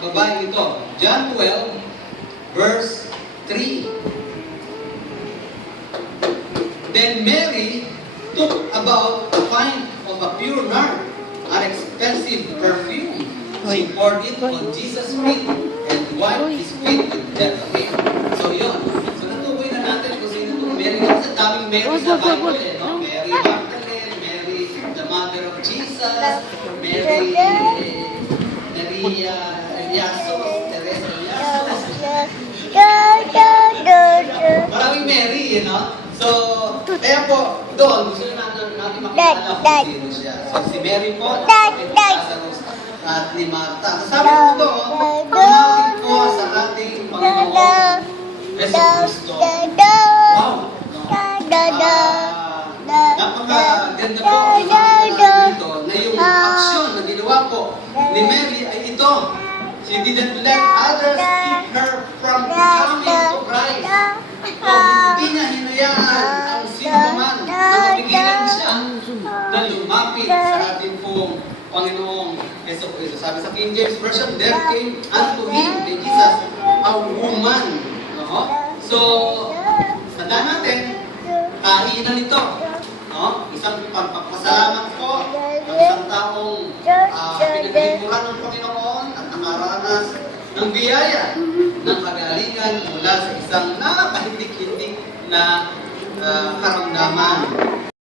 babae ito. John 12, verse 3. Then Mary took about a pint of a pure nard, an expensive perfume. She poured it on Jesus' feet and wiped his feet with their hair. So yun. So natukoy na natin kung sino itong Mary. Kasi daming Mary sa Bible eh. No? Mary Magdalene, Mary the mother of Jesus, Mary Eliasos, Teresa Eliasos. Maraming Mary, you know? So, kaya po, doon, gusto natin makilala kung sino siya. So, si Mary po, si Lazarus at ni Martha. So, sabi po doon, lumapit po sa ating Panginoon Yesu Cristo. Wow! Napakaganda po ang dito na yung aksyon na ginawa po ni Mary ay ito. She didn't let others keep her from coming to Christ. So, hindi niya hinayaan ang sino man na mapigilan siya na lumapit sa ating pong Panginoong Yesu Cristo. Sabi sa King James Version, there came unto him, kay Jesus, a woman. No? So, tandaan natin, kainan ito. No? Isang pagpapasalamat po ng isang taong pinaglingkuran ng Panginoon at nakaranas ng biyaya ng kagalingan mula sa isang napakahindik-hindik na karamdaman.